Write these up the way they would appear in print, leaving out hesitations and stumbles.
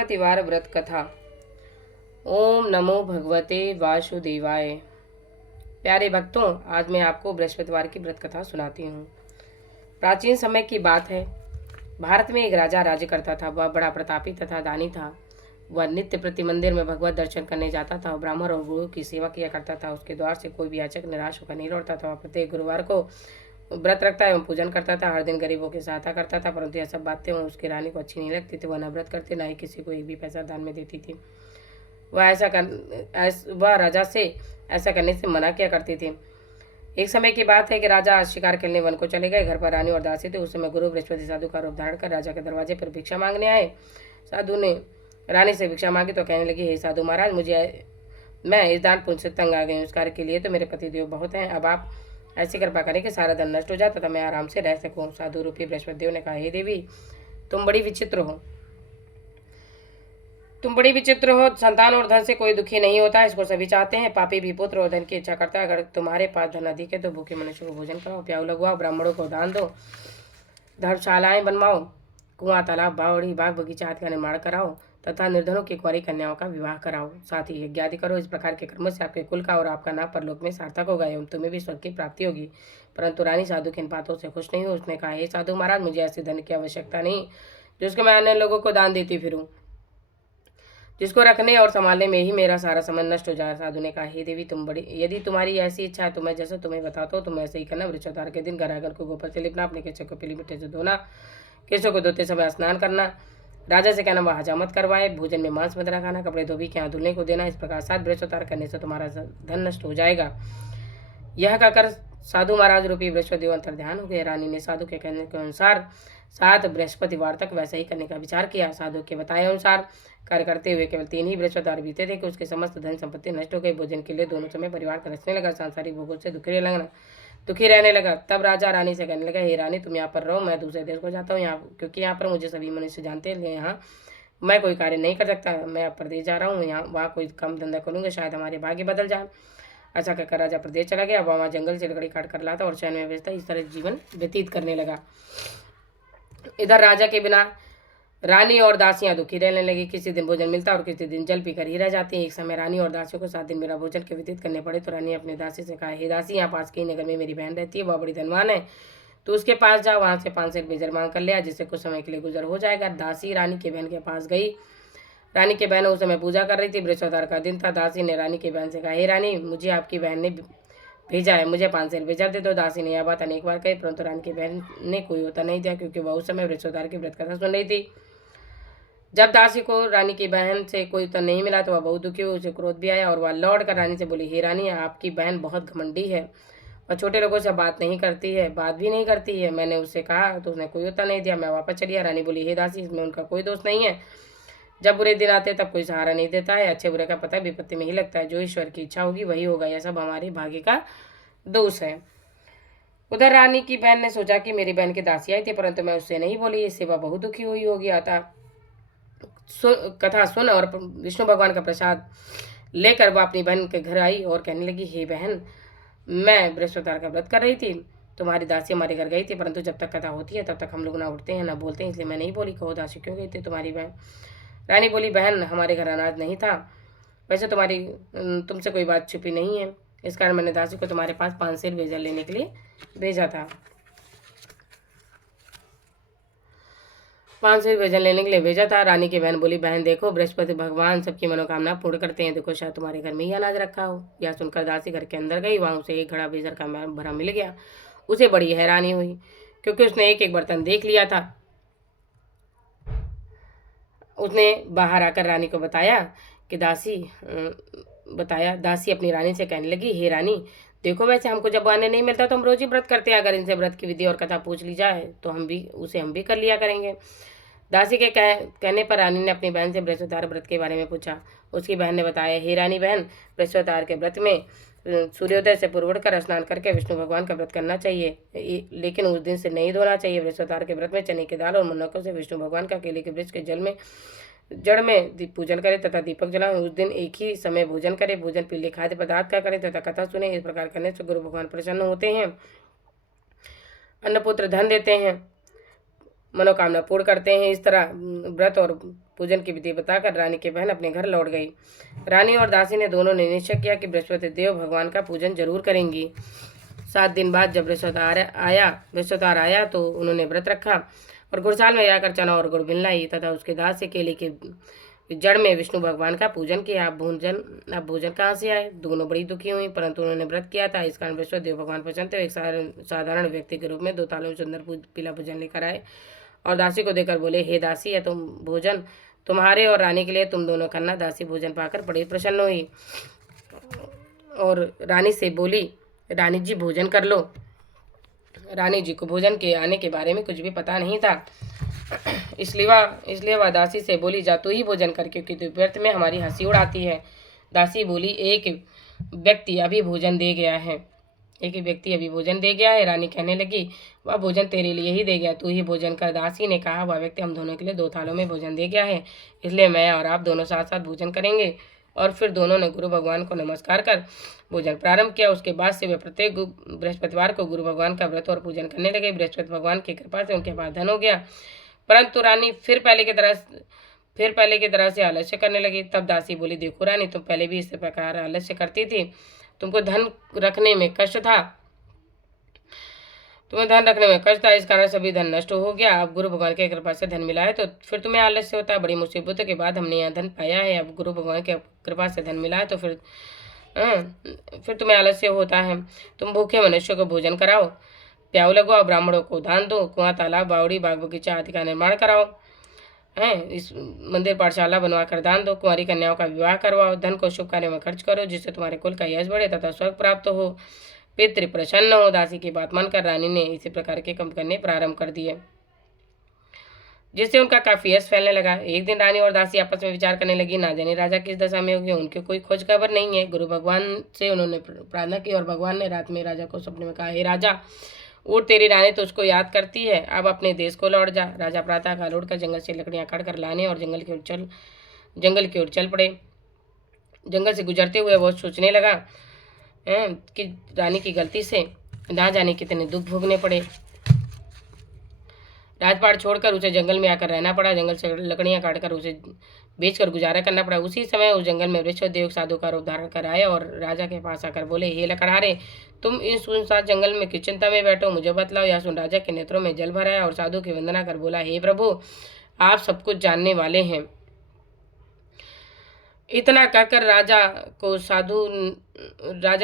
बृहस्पतिवार व्रत कथा। ओम नमो भगवते वासुदेवाय। प्यारे भक्तों, आज मैं आपको बृहस्पतिवार की व्रत कथा सुनाती हूँ। प्राचीन समय की बात है। भारत में एक राजा राज्य करता था। वह बड़ा प्रतापी तथा दानी था। वह नित्य प्रति मंदिर में भगवत दर्शन करने जाता था। ब्राह्मण और गुरु की सेवा किया करता था। उसके द्वार से कोई भी याचक निराश होकर नहीं लौटता था। वह प्रत्येक गुरुवार को व्रत रखता एवं पूजन करता था। हर दिन गरीबों की सहायता करता था। परंतु यह सब बातें उसकी रानी को अच्छी नहीं लगती थी। वह न व्रत करती, न ही किसी को एक भी पैसा दान में देती थी। वह राजा से ऐसा करने से मना किया करती थी। एक समय की बात है कि राजा आज शिकार खेलने वन को चले गए। घर पर रानी और दासी थे। उस समय गुरु बृहस्पति साधु का रूप धारण कर राजा के दरवाजे पर भिक्षा मांगने आए। साधु ने रानी से भिक्षा मांगी तो कहने लगी, हे साधु महाराज, मैं इस दान पुण्य से तंग आ गई हूँ। इस कार्य के लिए तो मेरे पतिदेव बहुत हैं। अब आप ऐसी कृपा करें कि सारा धन नष्ट हो जाए तथा मैं आराम से रह सकूं। साधु रूपी बृहस्पति देव ने कहा, हे देवी, तुम बड़ी विचित्र हो। संतान और धन से कोई दुखी नहीं होता, इसको सभी चाहते हैं। पापी भी पुत्र और धन की इच्छा करता है। अगर तुम्हारे पास धन अधिक है तो भूखे मनुष्य को भोजन कराओ, प्याऊ लगवाओ, ब्राह्मणों को दान दो, धर्मशालाएं बनवाओ, कुआं, तालाब, बावड़ी, बाग बगीचा आदि का निर्माण कराओ तथा निर्धनों की कुंवारी कन्याओं का विवाह कराओ। साथ ही यज्ञ आदि करो। इस प्रकार के कर्मों से आपके कुल का और आपका नाम परलोक में सार्थक होगा एवं तुम्हें भी स्वर्ग की प्राप्ति होगी। परंतु रानी साधु की इन बातों से खुश नहीं हुई। उसने कहा, हे साधु महाराज, मुझे ऐसे धन की आवश्यकता नहीं जिसको मैं अन्य लोगों को दान देती फिरूं, जिसको रखने और संभालने में ही मेरा सारा समय नष्ट हो जाए। साधु ने कहा, हे देवी, यदि तुम्हारी ऐसी इच्छा है तो मैं जैसे तुम्हें बताता हूँ तुम ऐसे ही करना। बृहस्पतिवार के दिन घर आकर को गोबर से लिपना, अपने केशों को पीली मिट्टी से धोना, केशों को धोते समय स्नान करना, राजा से कहना वह हजामत करवाए, भोजन में मांस मदिरा खाना, कपड़े धोबी के यहाँ धुलने को देना। इस प्रकार 7 बृहस्पतिवार करने से तुम्हारा धन नष्ट हो जाएगा। यह कहकर साधु महाराज रूपी बृहस्पति देव अंतर्ध्यान हो गए। रानी ने साधु के कहने के अनुसार 7 बृहस्पतिवार तक वैसा ही करने का विचार किया। साधु के बताए अनुसार कार्य करते हुए केवल 3 ही बृहस्पतिवार बीते थे कि उसके समस्त धन संपत्ति नष्ट हो गई। भोजन के लिए दोनों समय परिवार तरसने लगा। सांसारिक भोगों से दुखी रहने लगा। तब राजा रानी से कहने लगा, हे रानी, तुम यहाँ पर रहो, मैं दूसरे देश को जाता हूँ क्योंकि यहाँ पर मुझे सभी मनुष्य जानते हैं। यहाँ मैं कोई कार्य नहीं कर सकता। मैं अब प्रदेश जा रहा हूँ, यहाँ वहाँ कोई काम धंधा करूँगा, शायद हमारे भाग्य बदल जाए। ऐसा कहकर राजा प्रदेश चला गया। वहाँ जंगल से लकड़ी काट कर लाता और शहर में बेचता। इस तरह जीवन व्यतीत करने लगा। इधर राजा के बिना रानी और दासियां दुखी रहने लगी। किसी दिन भोजन मिलता और किसी दिन जल पीकर ही रह जाती। एक समय रानी और दासियों को 7 दिन मेरा भोजन के व्यतीत करने पड़े तो रानी अपने दासी से कहा, हे दासी, यहाँ पास के नगर में मेरी बहन रहती है, वह बड़ी धनवान है, तो उसके पास जाओ, वहां से 5 सेर बेजर मांग कर ले आ, जिससे कुछ समय के लिए गुजर हो जाएगा। दासी रानी की बहन के पास गई। रानी की बहन उस समय पूजा कर रही थी। बृहस्पतिवार का दिन था। दासी ने रानी की बहन से कहा, हे रानी, मुझे आपकी बहन ने भेजा है, मुझे 5 सेर बेजर दे दो। दासी ने यह बात अनेक बार कही, परंतु रानी की बहन ने कोई उत्तर नहीं दिया, क्योंकि वह उस समय बृहस्पतिवार की व्रत कथा सुन रही थी। जब दासी को रानी की बहन से कोई उत्तर नहीं मिला तो वह बहुत दुखी हुई। उसे क्रोध भी आया और वह लौट कर रानी से बोली, हे रानी, आपकी बहन बहुत घमंडी है, वह छोटे लोगों से बात भी नहीं करती है। मैंने उससे कहा तो उसने कोई उत्तर नहीं दिया। मैं वापस चली। रानी बोली, हे दासी, इसमें उनका कोई दोष नहीं है। जब बुरे दिन आते तब कोई सहारा नहीं देता है। अच्छे बुरे का पता विपत्ति में ही लगता है। जो ईश्वर की इच्छा होगी वही होगा। यह सब हमारे भाग्य का दोष है। उधर रानी की बहन ने सोचा कि मेरी बहन की दासी आई थी, परंतु मैं उससे नहीं बोली। इससे वह बहुत दुखी हुई होगी। अतः कथा सुन और विष्णु भगवान का प्रसाद लेकर वह अपनी बहन के घर आई और कहने लगी, हे बहन, मैं बृहस्पतिवार का व्रत कर रही थी। तुम्हारी दासी हमारे घर गई थी, परंतु जब तक कथा होती है तब तक हम लोग ना उठते हैं ना बोलते हैं, इसलिए मैं नहीं बोली। कहो दासी, क्यों गई थी तुम्हारी बहन? रानी बोली, बहन, हमारे घर अनाज नहीं था। वैसे तुमसे कोई बात छुपी नहीं है, इस कारण मैंने दासी को तुम्हारे पास 5 सेर बेजर लेने के लिए भेजा था। 5 सेर बेजर लेने के लिए भेजा था। रानी की बहन बोली, बहन देखो, बृहस्पति भगवान सबकी मनोकामना पूर्ण करते हैं। देखो, शायद तुम्हारे घर में ही अनाज रखा हो। यह सुनकर दासी घर के अंदर गई। वहां उसे एक घड़ा बेजर का भरा मिल गया। उसे बड़ी हैरानी हुई, क्योंकि उसने एक एक बर्तन देख लिया था। उसने बाहर आकर रानी को बताया। दासी अपनी रानी से कहने लगी, हे रानी, देखो, वैसे हमको जब आने नहीं मिलता तो हम रोज ही व्रत करते हैं। अगर इनसे व्रत की विधि और कथा पूछ ली जाए तो हम भी कर लिया करेंगे। दासी के कहने पर रानी ने अपनी बहन से बृहस्पतिवार व्रत के बारे में पूछा। उसकी बहन ने बताया, हे रानी बहन, बृहस्पतिवार के व्रत में सूर्योदय से पूर्व उठकर स्नान करके विष्णु भगवान का व्रत करना चाहिए, लेकिन उस दिन से नहीं धोना चाहिए। बृहस्पतिवार के व्रत में चने की दाल और मुनक्कों से विष्णु भगवान का केले के वृक्ष के जड़ में पूजन करे तथा दीपक जलाएं। उस दिन एक ही समय भोजन करे। भोजन पीले खाद्य पदार्थ का करें तथा कथा सुने। इस प्रकार करने से गुरु भगवान प्रसन्न होते हैं, अन्नपुत्र धन देते हैं, मनोकामना पूर्ण करते हैं। इस तरह व्रत और पूजन की विधि बताकर रानी की बहन अपने घर लौट गई। रानी और दासी ने दोनों ने निश्चय किया कि बृहस्पति देव भगवान का पूजन जरूर करेंगी। 7 दिन बाद जब बृहस्पतिवार आया तो उन्होंने व्रत रखा और गुड़साल में जाकर चना और गुड़ मिलाई तथा उसके दास से केले के जड़ में विष्णु भगवान का पूजन किया। अब भोजन कहाँ से आए? दोनों बड़ी दुखी हुई, परंतु उन्होंने व्रत किया था, इस कारण बृहस्पति देव भगवान प्रसन्न थे। एक साधारण व्यक्ति के रूप में 2 थालों में सुंदर पीला भोजन लेकर आए और दासी को देकर बोले, हे दासी, यह तुम भोजन तुम्हारे और रानी के लिए तुम दोनों करना। दासी भोजन पाकर बड़ी प्रसन्न हुई और रानी से बोली, रानी जी भोजन कर लो। रानी जी को भोजन के आने के बारे में कुछ भी पता नहीं था, इसलिए वह दासी से बोली, जा तू ही भोजन कर, क्योंकि तू व्यर्थ में हमारी हंसी उड़ाती है। दासी बोली, एक व्यक्ति अभी भोजन दे गया है। रानी कहने लगी, वह भोजन तेरे लिए ही दे गया, तू ही भोजन कर। दासी ने कहा, वह व्यक्ति हम दोनों के लिए 2 थालों में भोजन दे गया है, इसलिए मैं और आप दोनों साथ साथ भोजन करेंगे। और फिर दोनों ने गुरु भगवान को नमस्कार कर भोजन प्रारंभ किया। उसके बाद से वे प्रत्येक बृहस्पतिवार को गुरु भगवान का व्रत और पूजन करने लगे। बृहस्पति भगवान की कृपा से उनके पास धन हो गया, परंतु रानी फिर पहले की तरह से आलस्य करने लगी। तब दासी बोली, देखो रानी, तुम पहले भी इस प्रकार आलस्य करती थी, तुम्हें धन रखने में कष्ट था, इस कारण सभी धन नष्ट हो गया। अब गुरु भगवान की कृपा से धन मिला है तो फिर तुम्हें आलस्य होता है। बड़ी मुसीबतों के बाद हमने यह धन पाया है, अब गुरु भगवान की कृपा से धन मिला है तो फिर तुम्हें आलस्य होता है। तुम भूखे मनुष्य को भोजन कराओ, प्याऊ लगवाओ, ब्राह्मणों को दान दो, कुआं, तालाब, बावड़ी, बाग बगीचा आदि का निर्माण कराओ, इस मंदिर पाठशाला बनवा कर दान दो, कुंवारी कन्याओं का विवाह करवाओ, धन को शुभ कार्य में खर्च करो, जिससे तुम्हारे कुल का यश बढ़े तथा स्वर्ग प्राप्त हो, पितृ प्रसन्न हो। दासी की बात मानकर रानी ने इसी प्रकार के काम करने प्रारंभ कर दिए, जिससे उनका काफी यश फैलने लगा। एक दिन रानी और दासी आपस में विचार करने लगी, ना जाने राजा किस दशा में होगी, उनकी कोई खोज खबर नहीं है। गुरु भगवान से उन्होंने प्रार्थना की और भगवान ने रात में राजा को सपने में कहा, हे राजा, उठ, तेरी रानी तो उसको याद करती है, अब अपने देश को लौट जा। राजा प्रातः काल उठकर जंगल से लकड़ियां काट कर लाने और जंगल की ओर चल पड़े। जंगल से गुजरते हुए वो सोचने लगा कि रानी की गलती से ना जाने कितने दुख भोगने पड़े। राजपाट छोड़कर उसे जंगल में आकर रहना पड़ा, जंगल से लकड़ियां काटकर उसे बेचकर गुजारा करना पड़ा। उसी समय उस जंगल में बृहस्पति देव साधु का रूप धारण कर आए और राजा के पास आकर बोले, हे लकड़हारे, तुम इस सुनसान जंगल में किस चिंता में बैठो, मुझे बतलाओ। यह सुन राजा के नेत्रों में जल भर आया और साधु की वंदना कर बोला, हे प्रभु, आप सब कुछ जानने वाले हैं। इतना कहकर राजा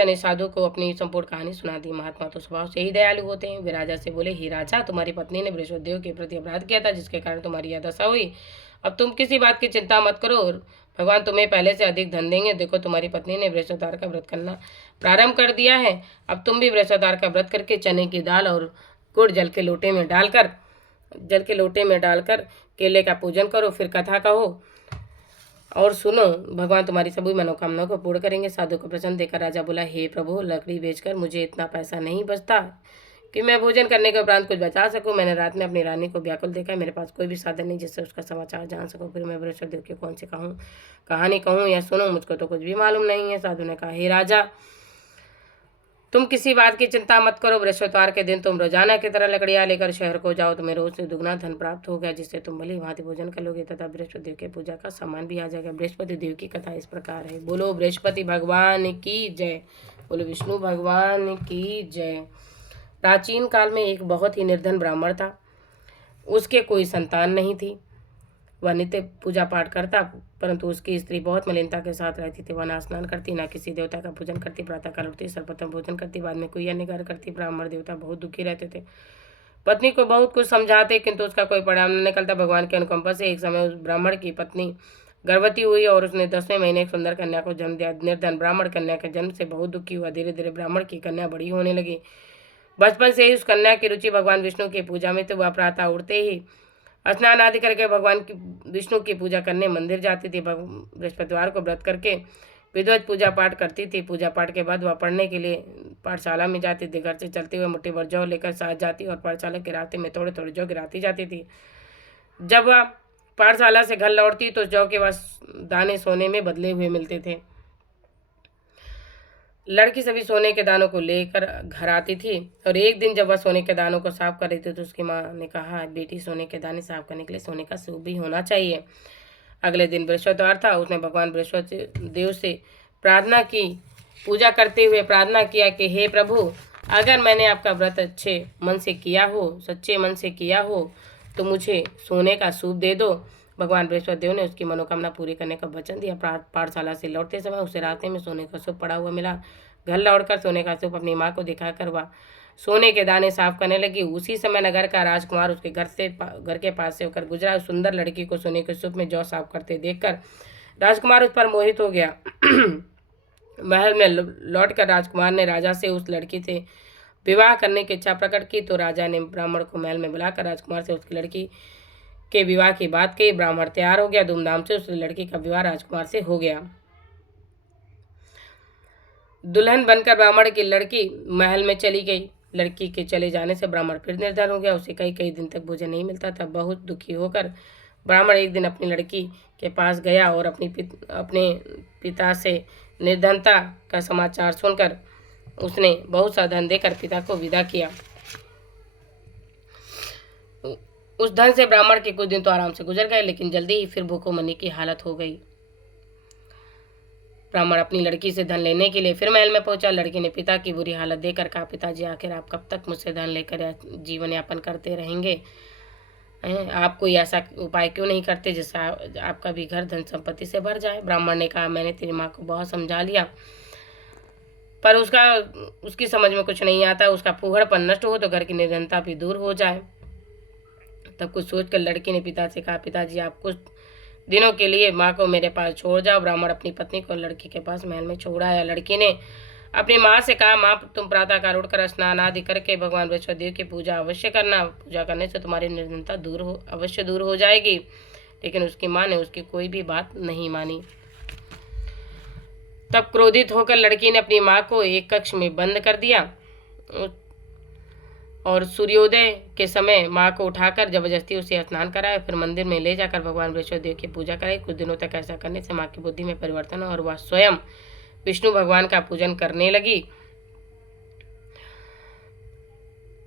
ने साधु को अपनी संपूर्ण कहानी सुना दी। महात्मा तो स्वभाव से ही दयालु होते हैं। वे राजा से बोले, हे राजा, तुम्हारी पत्नी ने बृहस्पति देव के प्रति अपराध किया था, जिसके कारण तुम्हारी यह दशा हुई। अब तुम किसी बात की चिंता मत करो, भगवान तुम्हें पहले से अधिक धन देंगे। देखो, तुम्हारी पत्नी ने बृहस्पतिवार का व्रत करना प्रारंभ कर दिया है। अब तुम भी बृहस्पतिवार का व्रत करके चने की दाल और गुड़ जल के लोटे में डालकर केले का पूजन करो, फिर कथा कहो और सुनो, भगवान तुम्हारी सभी मनोकामनाओं को पूर्ण करेंगे। साधु को प्रसन्न देखकर राजा बोला, हे प्रभु, लकड़ी बेचकर मुझे इतना पैसा नहीं बचता कि मैं भोजन करने के उपरांत कुछ बचा सकूं। मैंने रात में अपनी रानी को व्याकुल देखा, मेरे पास कोई भी साधन नहीं जिससे उसका समाचार जान सकूं। फिर मैं बृहस्पति देव की कौन सी कहानी कहूँ या सुनूं, मुझको तो कुछ भी मालूम नहीं है। साधु ने कहा, हे राजा, तुम किसी बात की चिंता मत करो, बृहस्पतिवार के दिन तुम रोजाना की तरह लकड़ियां लेकर शहर को जाओ, तुम्हें रोज से दुगना धन प्राप्त होगा, जिससे तुम भली भांति भोजन कर लोगे तथा बृहस्पति देव के पूजा का सामान भी आ जाएगा। बृहस्पति देव की कथा इस प्रकार है। बोलो बृहस्पति भगवान की जय, बोलो विष्णु भगवान की जय। प्राचीन काल में एक बहुत ही निर्धन ब्राह्मण था, उसके कोई संतान नहीं थी। वह नित्य पूजा पाठ करता, परंतु उसकी स्त्री बहुत मलिनता के साथ रहती थी। वह ना स्नान करती, ना किसी देवता का पूजन करती, प्रातःकाल उठती, सर्वप्रथम भोजन करती, बाद में कोई अन्य कार्य करती। ब्राह्मण देवता बहुत दुखी रहते थे, पत्नी को बहुत कुछ समझाते, किंतु उसका कोई परिणाम न निकलता। भगवान के अनुकंपा से एक समय उस ब्राह्मण की पत्नी गर्भवती हुई और उसने 10वें महीने एक सुंदर कन्या को जन्म दिया। निर्धन ब्राह्मण कन्या के जन्म से बहुत दुखी हुआ। धीरे धीरे ब्राह्मण की कन्या बड़ी होने लगी। बचपन से ही उस कन्या की रुचि भगवान विष्णु की पूजा में, तो वह प्रातः उठते ही स्नान आदि करके भगवान की विष्णु की पूजा करने मंदिर जाती थी। बृहस्पतिवार को व्रत करके विधिवत पूजा पाठ करती थी। पूजा पाठ के बाद वह पढ़ने के लिए पाठशाला में जाती थी। घर से चलते हुए मुट्ठी भर जौ लेकर साथ जाती और पाठशाला के रास्ते में थोड़े थोड़े जौ गिराती जाती थी। जब वह पाठशाला से घर लौटती तो जौ के वह दाने सोने में बदले हुए मिलते थे। लड़की सभी सोने के दानों को लेकर घर आती थी और एक दिन जब वह सोने के दानों को साफ कर रही थी तो उसकी माँ ने कहा, बेटी, सोने के दाने साफ करने के लिए सोने का सूप भी होना चाहिए। अगले दिन बृहस्पतिवार था। उसने भगवान बृहस्पति देव से प्रार्थना की, पूजा करते हुए प्रार्थना किया कि हे प्रभु, अगर मैंने आपका व्रत अच्छे मन से किया हो, सच्चे मन से किया हो, तो मुझे सोने का सूप दे दो। भगवान बृहस्पति देव ने उसकी मनोकामना पूरी करने का वचन दिया। पाठशाला से लौटते समय उसे रास्ते में सोने का सूप पड़ा हुआ मिला। घर लौटकर सोने का सूप अपनी माँ को दिखाकर वह सोने के दाने साफ करने लगी। उसी समय नगर का राजकुमार उसके घर के पास से होकर गुजरा। उस सुंदर लड़की को सोने के सूप में जौ साफ करते देखकर राजकुमार उस पर मोहित हो गया। महल में लौटकर राजकुमार ने राजा से उस लड़की से विवाह करने की इच्छा प्रकट की। तो राजा ने ब्राह्मण को महल में बुलाकर राजकुमार से उसकी लड़की के विवाह की बात कही। ब्राह्मण तैयार हो गया। धूमधाम से उस लड़की का विवाह राजकुमार से हो गया। दुल्हन बनकर ब्राह्मण की लड़की महल में चली गई। लड़की के चले जाने से ब्राह्मण फिर निर्धन हो गया। उसे कई कई दिन तक भोजन नहीं मिलता था। बहुत दुखी होकर ब्राह्मण एक दिन अपनी लड़की के पास गया और अपने पिता से निर्धनता का समाचार सुनकर उसने बहुत सा धन देकर पिता को विदा किया। उस धन से ब्राह्मण के कुछ दिन तो आराम से गुजर गए, लेकिन जल्दी ही फिर भूखोमरी की हालत हो गई। ब्राह्मण अपनी लड़की से धन लेने के लिए फिर महल में पहुंचा। लड़की ने पिता की बुरी हालत देखकर कहा, पिताजी, आखिर आप कब तक मुझसे धन लेकर जीवन यापन करते रहेंगे? आप कोई ऐसा उपाय क्यों नहीं करते जिससे आपका भी घर धन संपत्ति से भर जाए? ब्राह्मण ने कहा, मैंने तेरी माँ को बहुत समझा लिया, पर उसकी समझ में कुछ नहीं आता। उसका फूहड़पन नष्ट हो तो घर की निर्धनता भी दूर हो जाए। तब कुछ सोचकर लड़की ने पिता से कहा, पिताजी, आप कुछ दिनों के लिए माँ को मेरे पास छोड़ जाओ। ब्राह्मण अपनी पत्नी को लड़की के पास महल में छोड़ आया। लड़की ने अपनी माँ से कहा, माँ, तुम प्रातःकाल उठकर स्नान आदि करके भगवान बृहस्पति देव की पूजा अवश्य करना। पूजा करने से तुम्हारी निर्धनता अवश्य दूर हो जाएगी। लेकिन उसकी माँ ने उसकी कोई भी बात नहीं मानी। तब क्रोधित होकर लड़की ने अपनी माँ को एक कक्ष में बंद कर दिया और सूर्योदय के समय माँ को उठाकर जबरदस्ती उसे स्नान कराया। फिर मंदिर में ले जाकर भगवान बृहस्पति देव की पूजा कराई। कुछ दिनों तक ऐसा करने से माँ की बुद्धि में परिवर्तन और वह स्वयं विष्णु भगवान का पूजन करने लगी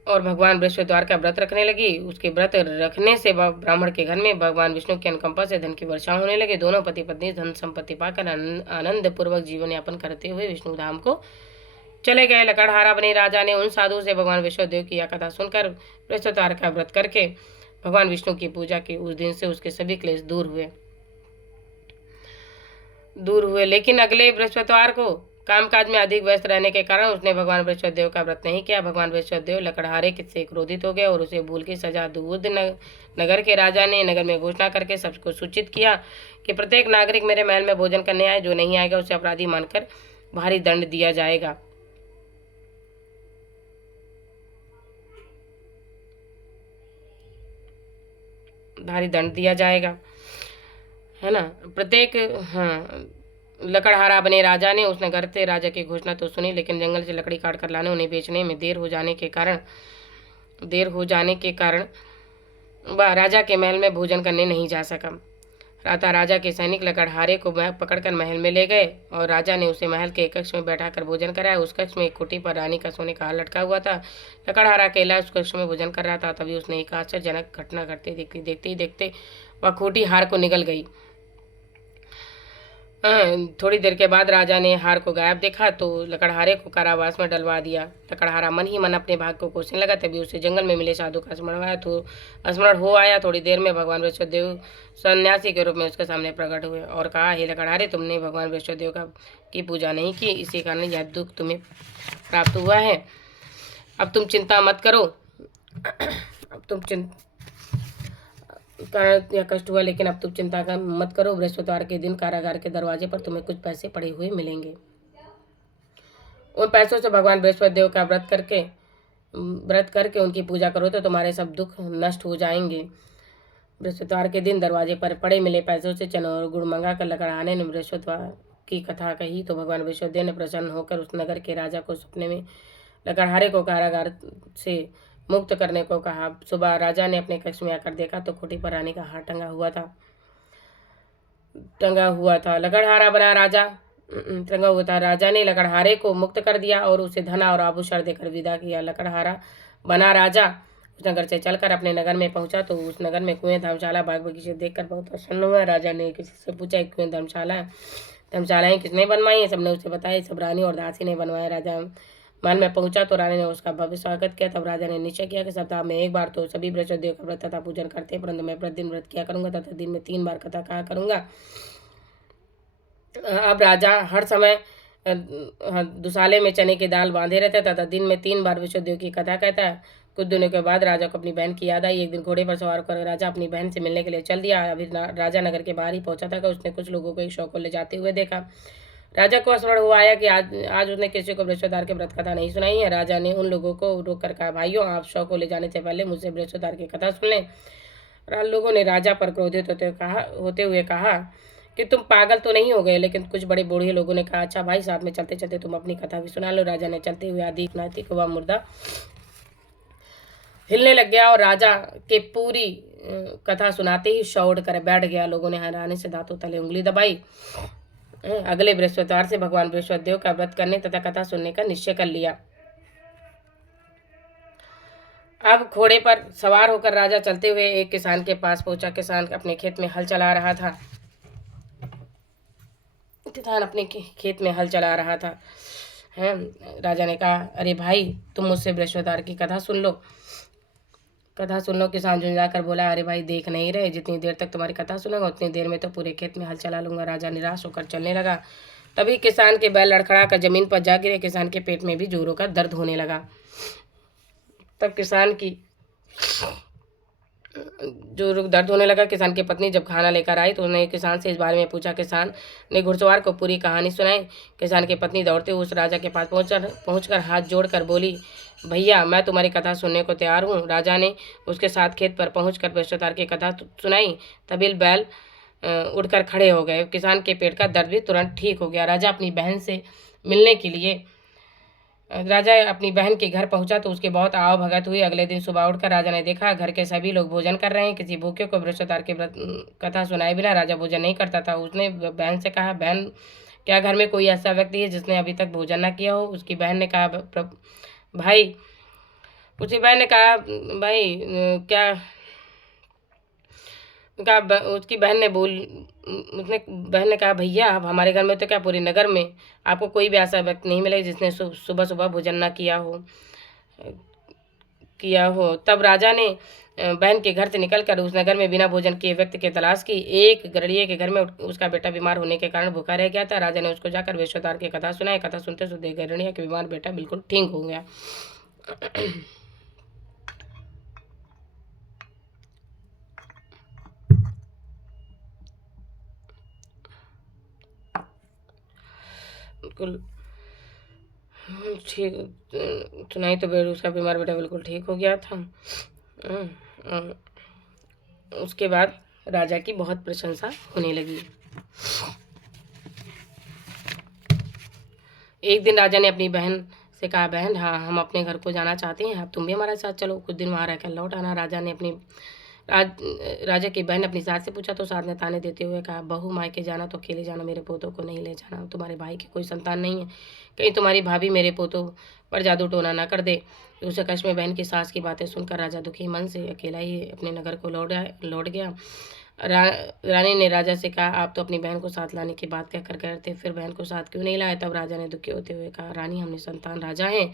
और भगवान बृहस्पतिवार का व्रत रखने लगी। उसके व्रत रखने से ब्राह्मण के घर में भगवान विष्णु की अनुकंपा से धन की वर्षा होने लगे। दोनों पति पत्नी धन संपत्ति पाकर आनंद पूर्वक जीवन यापन करते हुए विष्णु धाम को चले गए। लकड़हारा बने राजा ने उन साधु से भगवान विष्णुदेव की यह कथा सुनकर बृहस्पतिवार का व्रत करके भगवान विष्णु की पूजा की। उस दिन से उसके सभी क्लेश दूर हुए। लेकिन अगले बृहस्पतिवार को कामकाज में अधिक व्यस्त रहने के कारण उसने भगवान बृहस्पति देव का व्रत नहीं किया। भगवान बृहस्पति देव लकड़हारे से क्रोधित हो गए और उसे भूल की सजा दूध नगर के राजा ने नगर में घोषणा करके सबको सूचित किया कि प्रत्येक नागरिक मेरे महल में भोजन करने आए। जो नहीं आएगा उसे अपराधी मानकर भारी दंड दिया जाएगा। है ना। प्रत्येक लकड़हारा बने राजा ने उस नगर से राजा की घोषणा तो सुनी, लेकिन जंगल से लकड़ी काट कर लाने उन्हें बेचने में देर हो जाने के कारण वह राजा के महल में भोजन करने नहीं जा सका। राजा के सैनिक लकड़हारे को पकड़कर महल में ले गए और राजा ने उसे महल के एक कक्ष में बैठाकर भोजन कराया। उस कक्ष में एक खूंटी पर रानी का सोने का हार लटका हुआ था। लकड़हारा अकेला उस कक्ष में भोजन कर रहा था। तभी उसने एक आश्चर्यजनक घटना घटते देखते ही देखते वह खूंटी हार को निगल गई। थोड़ी देर के बाद राजा ने हार को गायब देखा तो लकड़हारे को कारावास में डलवा दिया। लकड़हारा मन ही मन अपने भाग को कोसने लगा। तभी उसे जंगल में मिले साधु का स्मरण हो आया। थोड़ी देर में भगवान बृहस्पति देव सन्यासी के रूप में उसके सामने प्रकट हुए और कहा, हे लकड़हारे, तुमने भगवान बृहस्पति देव की पूजा नहीं की, इसी कारण यह दुख तुम्हें प्राप्त हुआ है। अब तुम चिंता मत करो। या कष्ट हुआ, लेकिन अब तुम चिंता मत करो। बृहस्पतिवार के दिन कारागार के दरवाजे पर तुम्हें कुछ पैसे पड़े हुए मिलेंगे। उन पैसों से भगवान बृहस्पति देव का व्रत करके उनकी पूजा करो तो तुम्हारे सब दुख नष्ट हो जाएंगे। बृहस्पतिवार के दिन दरवाजे पर पड़े मिले पैसों से चना और गुड़ मंगा कर लकड़हारे ने बृहस्पतिवार की कथा कही तो भगवान बृहस्पति देव ने प्रसन्न होकर उस नगर के राजा को सपने में लकड़हारे को कारागार से मुक्त करने को कहा। सुबह राजा ने अपने कक्ष में आकर देखा तो खूंटी पर रानी का हार टंगा हुआ था। लकड़हारा बना राजा टंगा हुआ था। राजा ने लकड़हारे को मुक्त कर दिया और उसे धन और आभूषण देकर विदा किया। लकड़हारा बना राजा उस नगर से चलकर अपने नगर में पहुंचा तो उस नगर में कुएं, धर्मशाला, बाग बगीचे देखकर बहुत प्रसन्न हुआ। राजा ने किसी से पूछा, कुएं, धर्मशालाएं किसने बनवाई है? सबने उसे बताया, सब रानी और दासी ने बनवाया। राजा महल में पहुंचा तो रानी ने उसका भव्य स्वागत किया। तब राजा ने निश्चय किया कि सप्ताह में एक बार तो सभी बृहस्पतियों का व्रत तथा पूजन करते हैं, परंतु मैं प्रतिदिन व्रत किया करूंगा तथा दिन में 3 बार कथा कहा करूंगा। अब राजा हर समय दुसाले में चने की दाल बांधे रहता तथा दिन में 3 बार बृहस्पतियों की कथा कहता है। कुछ दिनों के बाद राजा को अपनी बहन की याद आई। एक दिन घोड़े पर सवार होकर राजा अपनी बहन से मिलने के लिए चल दिया। अभी राजा नगर के बाहर ही पहुंचा था कि उसने कुछ लोगों को एक शौक को ले जाते हुए देखा। राजा को स्मरण हुआ आया कि आज उसने किसी को बृहस्पतिवार की व्रत कथा नहीं सुनाई है। राजा ने उन लोगों को रोककर कहा, भाइयों, आप शव को ले जाने से पहले मुझसे बृहस्पतिवार की कथा सुन लें। लोगों ने राजा पर क्रोधित होते हुए कहा कि तुम पागल तो नहीं हो गए? लेकिन कुछ बड़े बूढ़े लोगों ने कहा, अच्छा भाई, साथ में चलते चलते तुम अपनी कथा भी सुना लो। राजा ने चलते हुए आदि नाती को वह मुर्दा हिलने लग गया और राजा के पूरी कथा सुनाते ही शव उड़कर बैठ गया। लोगों ने हैरानी से दांतों तले उंगली दबाई। अगले बृहस्पतिवार से भगवान बृहस्पतिदेव का व्रत करने तथा कथा सुनने का निश्चय कर लिया। अब घोड़े पर सवार होकर राजा चलते हुए एक किसान के पास पहुंचा। किसान अपने खेत में हल चला रहा था। राजा ने कहा, अरे भाई, तुम मुझसे बृहस्पतिवार की कथा सुन लो। किसान झुंझाकर बोला, अरे भाई, देख नहीं रहे, जितनी देर तक तुम्हारी कथा सुनूंगा उतनी देर में तो पूरे खेत में हल चला लूंगा। राजा निराश होकर चलने लगा। तभी किसान के बैल लड़खड़ा कर जमीन पर जा गिरे। किसान के पेट में भी जोरों का दर्द होने लगा। तब किसान की पत्नी जब खाना लेकर आई तो उसने किसान से इस बारे में पूछा। किसान ने घुड़सवार को पूरी कहानी सुनाई। किसान की पत्नी दौड़ते हुए उस राजा के पास पहुंचकर हाथ जोड़कर बोली, भैया, मैं तुम्हारी कथा सुनने को तैयार हूँ। राजा ने उसके साथ खेत पर पहुंचकर बृहस्पतिवार की कथा सुनाई। तभी बैल उड़कर खड़े हो गए। किसान के पेट का दर्द भी तुरंत ठीक हो गया। राजा अपनी बहन के घर पहुंचा तो उसकी बहुत आव भगत हुई। अगले दिन सुबह उठकर राजा ने देखा घर के सभी लोग भोजन कर रहे हैं। किसी भूखे को बृहस्पतिवार की कथा सुनाए बिना राजा भोजन नहीं करता था। उसने बहन से कहा, बहन, क्या घर में कोई ऐसा व्यक्ति है जिसने अभी तक भोजन न किया हो? उसकी बहन ने कहा, भाई, उसकी बहन ने कहा, भैया, अब हमारे घर में तो क्या, पूरे नगर में आपको कोई भी ऐसा व्यक्ति नहीं मिले जिसने सुबह सुबह भोजन ना किया हो। तब राजा ने बहन के घर से निकलकर उस नगर में बिना भोजन किए व्यक्ति की तलाश की। एक गरड़िए के घर में उसका बेटा बीमार होने के कारण भूखा रह गया था। राजा ने उसको जाकर बृहस्पतिवार की कथा सुनाई। कथा सुनते सुनते गरड़िया के बीमार बेटा बिल्कुल ठीक हो गया। बिल्कुल ठीक सुनाई तो उसका बीमार बेटा बिल्कुल ठीक हो गया था। उसके बाद राजा की बहुत प्रशंसा होने लगी। एक दिन राजा ने अपनी बहन से कहा, बहन, हाँ, हम अपने घर को जाना चाहते हैं, अब तुम भी हमारे साथ चलो, कुछ दिन वहाँ रहकर लौट आना। राजा की बहन अपनी सास से पूछा तो सास ने ताने देते हुए कहा, बहू, मायके जाना तो अकेले जाना, मेरे पोतों को नहीं ले जाना। तुम्हारे भाई की कोई संतान नहीं है, कहीं तुम्हारी भाभी मेरे पोतों पर जादू टोना ना कर दे। दूसरे कक्ष में बहन की सास की बातें सुनकर राजा दुखी मन से अकेला ही अपने नगर को लौट गया। रानी ने राजा से कहा, आप तो अपनी बहन को साथ लाने की बात कहकर गए थे, फिर बहन को साथ क्यों नहीं लाए? तब राजा ने दुखी होते हुए कहा, रानी, हमने संतान राजा हैं,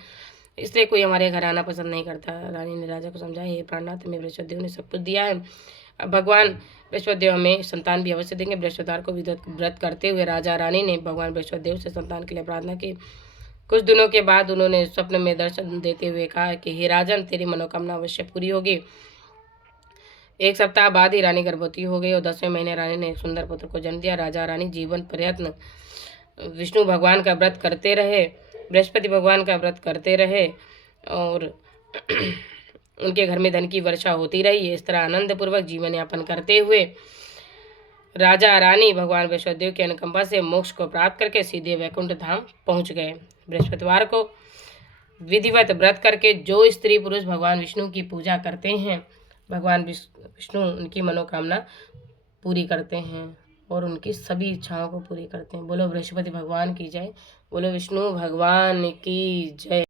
इसलिए कोई हमारे घर आना पसंद नहीं करता। रानी ने राजा को समझाया, हे प्राणनाथ, हमें बृहस्पतिदेव ने सब कुछ दिया है, अब भगवान बृहस्पतिदेव हमें संतान भी अवश्य देंगे। बृहस्पतिवार को व्रत करते हुए राजा रानी ने भगवान बृहस्पतिदेव से संतान के लिए प्रार्थना की। कुछ दिनों के बाद उन्होंने स्वप्न में दर्शन देते हुए कहा कि हे राजन, तेरी मनोकामना अवश्य पूरी होगी। 1 सप्ताह बाद ही रानी गर्भवती हो गई और 10वें महीने रानी ने एक सुंदर पुत्र को जन्म दिया। राजा रानी जीवन प्रयत्न विष्णु भगवान का व्रत करते रहे, बृहस्पति भगवान का व्रत करते रहे और उनके घर में धन की वर्षा होती रही। इस तरह आनंदपूर्वक जीवन यापन करते हुए राजा रानी भगवान बृहस्पतिदेव की अनुकंपा से मोक्ष को प्राप्त करके सीधे वैकुंठ धाम पहुंच गए। बृहस्पतिवार को विधिवत व्रत करके जो स्त्री पुरुष भगवान विष्णु की पूजा करते हैं, भगवान विष्णु उनकी मनोकामना पूरी करते हैं और उनकी सभी इच्छाओं को पूरी करते हैं। बोलो बृहस्पति भगवान की जय, बोलो विष्णु भगवान की जय।